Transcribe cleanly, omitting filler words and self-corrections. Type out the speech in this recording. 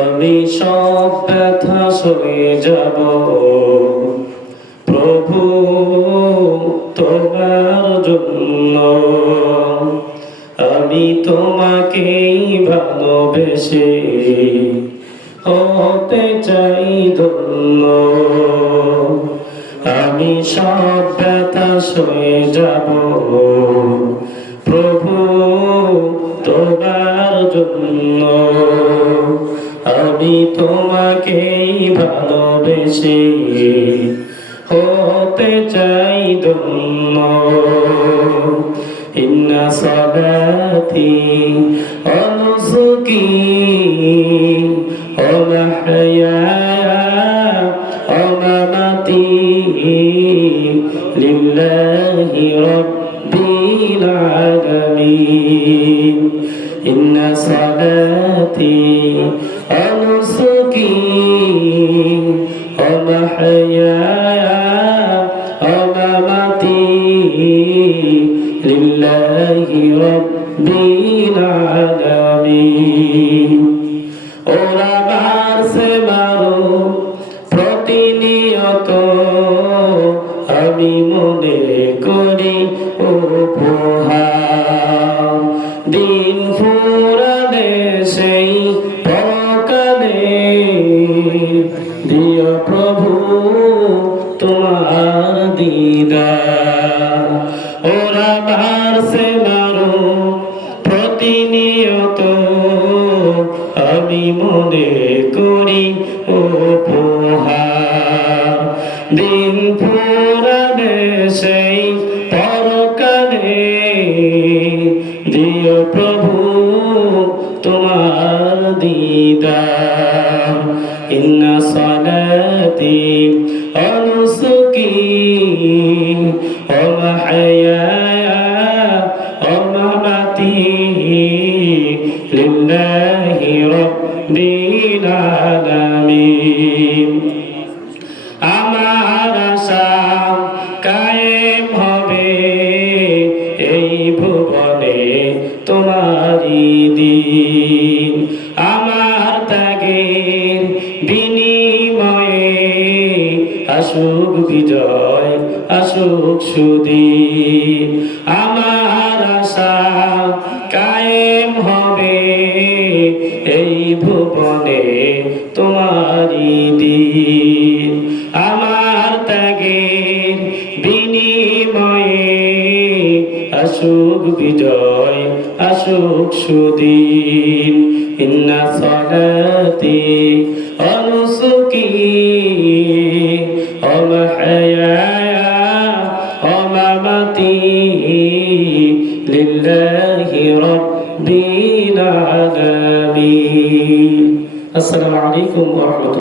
আমি সব ব্যথা সয়ে যাব প্রভু তোমার জন্য। আমি তোমাকেই ভালোবেসে হতে চাই ধন্য। আমি সব ব্যথা সয়ে যাব প্রভু তোমার জন্য। আমি তোমাকেই ভালোবেসে হতে চাই ধন্য। ইন্না সালাতি ওয়া নুসুকি ওয়া মাহইয়ায়া ওয়া মামাতি লিল্লাহি রাব্বিল আলামিন। ইন্না সালাতি ওয়া নুসুকি ওয়া মাহইয়ায়া ওয়া মামাতি লিল্লাহি রাব্বিল আলামিন। ওরা মারছে মারো প্রতিনিয়ত, আমি মনে করি উপহার। দিন ফুরালে সেই পরকালে দিও প্রভু তোমার দিদার। ওরা মারছে মারো প্রতিনিয়ত, আমি মনে করি উপহার। দিন ফুরালে সেই পরকালে দিও প্রভু তোমার দিদার। ইন্না সালাতি ওয়া নুসুকি ওয়া মাহইয়ায়া ওয়া মামাতি লিল্লাহি রাব্বিল আলামিন। আমার আশা কায়েম হবে এই ভুবনে তোমারি দিন। আমার ত্যাগের বিনিময়ে আসুক বিজয় আসুক সুদিন। আমার আশা কায়েম হবে এই ভুবনে তোমারি দিন। আমার ত্যাগের বিনিময়ে আসুক বিজয় আসুক সুদিন। ইন্না সালাতি ওয়া নুসুকি ওয়া মাহইয়ায়া ওয়া মামাতি লিল্লাহি রাব্বিল আলামিন। আসসালামু আলাইকুম ওয়া রাহমাতুল্লাহ।